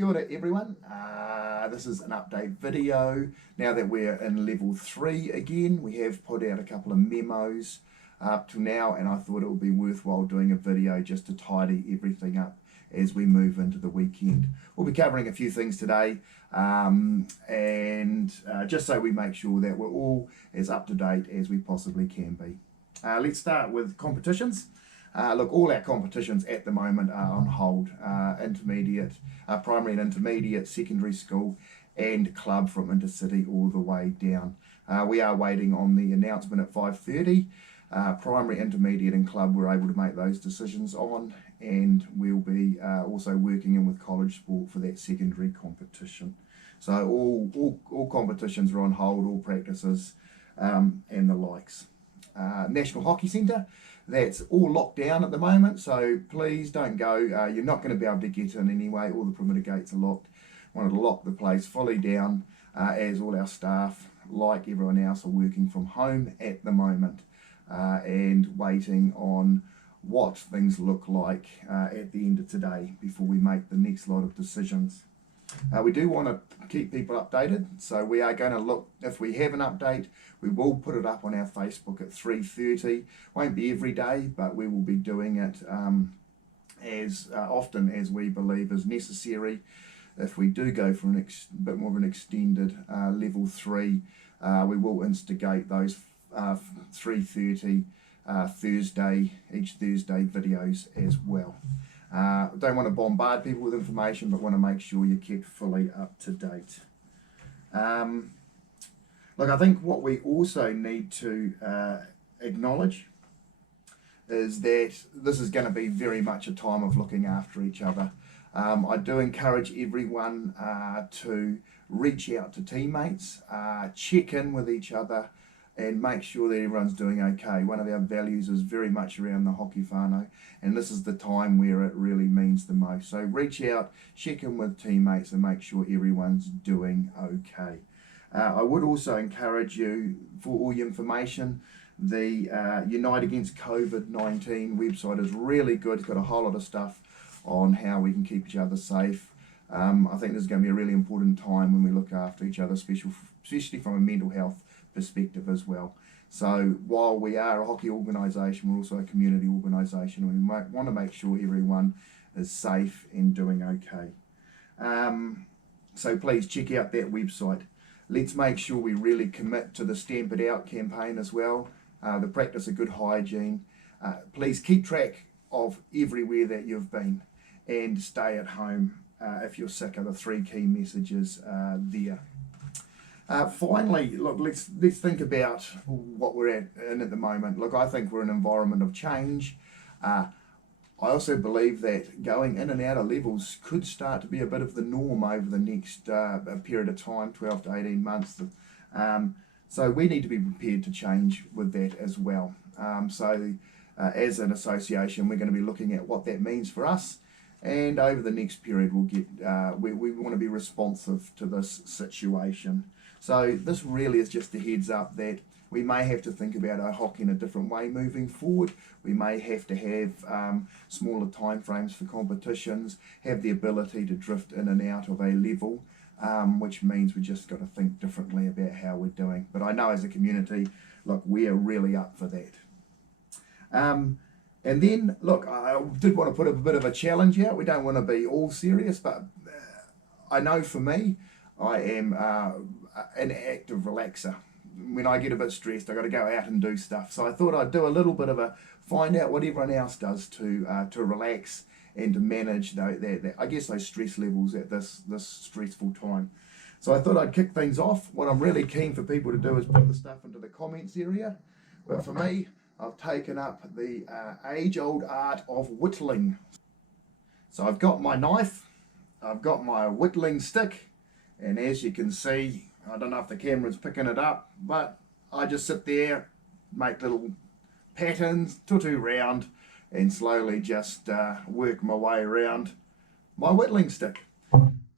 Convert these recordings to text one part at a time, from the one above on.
Kia ora everyone, this is an update video. Now that we're in level 3 again, we have put out a couple of memos up to now, and I thought it would be worthwhile doing a video just to tidy everything up as we move into the weekend. We'll be covering a few things today, and just so we make sure that we're all as up to date as we possibly can be. Let's start with competitions. Look, all our competitions at the moment are on hold. Intermediate, primary and intermediate, secondary school and club from intercity all the way down. We are waiting on the announcement at 5:30. Primary, intermediate and club we're able to make those decisions on, and we'll be also working in with college sport for that secondary competition. So all competitions are on hold, all practices and the likes. National Hockey Centre, that's all locked down at the moment, so please don't go. You're not going to be able to get in anyway. All the perimeter gates are locked. Wanted to lock the place fully down, as all our staff, like everyone else, are working from home at the moment, and waiting on what things look like at the end of today before we make the next lot of decisions. We do want to keep people updated, so we are going to look, if we have an update, we will put it up on our Facebook at 3:30. Won't be every day, but we will be doing it as often as we believe is necessary. If we do go for a bit more of an extended level 3, we will instigate those 3:30 each Thursday videos as well. Don't want to bombard people with information, but want to make sure you're kept fully up to date. Look, I think what we also need to acknowledge is that this is going to be very much a time of looking after each other. I do encourage everyone to reach out to teammates, check in with each other, and make sure that everyone's doing okay. One of our values is very much around the hockey whānau, and this is the time where it really means the most. So reach out, check in with teammates, and make sure everyone's doing okay. I would also encourage you, for all your information, the Unite Against COVID-19 website is really good. It's got a whole lot of stuff on how we can keep each other safe. I think this is going to be a really important time when we look after each other, especially from a mental health perspective as well. So while we are a hockey organisation, we're also a community organisation, and we want to make sure everyone is safe and doing okay. So please check out that website. Let's make sure we really commit to the Stamp It Out campaign as well, the practice of good hygiene. Please keep track of everywhere that you've been, and stay at home if you're sick, are the 3 key messages there. Finally, look, let's think about what we're in at the moment. Look, I think we're in an environment of change. I also believe that going in and out of levels could start to be a bit of the norm over the next period of time, 12 to 18 months. So we need to be prepared to change with that as well. As an association, we're going to be looking at what that means for us, and over the next period we'll get we want to be responsive to this situation. So this really is just a heads up that we may have to think about our hockey in a different way moving forward. We may have to have smaller time frames for competitions, have the ability to drift in and out of a level, which means we just got to think differently about how we're doing. But I know as a community, look, we are really up for that. And then, look, I did want to put a bit of a challenge out. We don't want to be all serious, but I know for me, I am an active relaxer. When I get a bit stressed, I got to go out and do stuff. So I thought I'd do a little bit of find out what everyone else does to relax and to manage I guess those stress levels at this stressful time. So I thought I'd kick things off. What I'm really keen for people to do is put the stuff into the comments area. But for me, I've taken up the age-old art of whittling. So I've got my knife, I've got my whittling stick, and as you can see, I don't know if the camera's picking it up, but I just sit there, make little patterns, tutu round, and slowly just work my way around my whittling stick.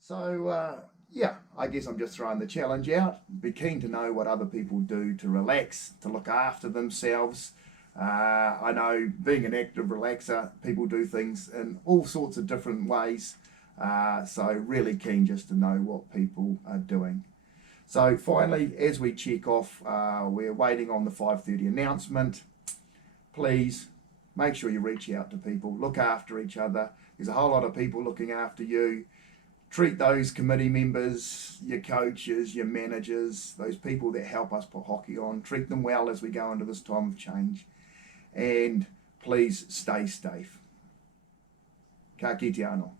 So yeah, I guess I'm just throwing the challenge out. Be keen to know what other people do to relax, to look after themselves. I know being an active relaxer, people do things in all sorts of different ways. So really keen just to know what people are doing. So finally, as we check off, we're waiting on the 5:30 announcement. Please make sure you reach out to people, look after each other. There's a whole lot of people looking after you. Treat those committee members, your coaches, your managers, those people that help us put hockey on, treat them well as we go into this time of change. And please stay safe. Ka kite anō.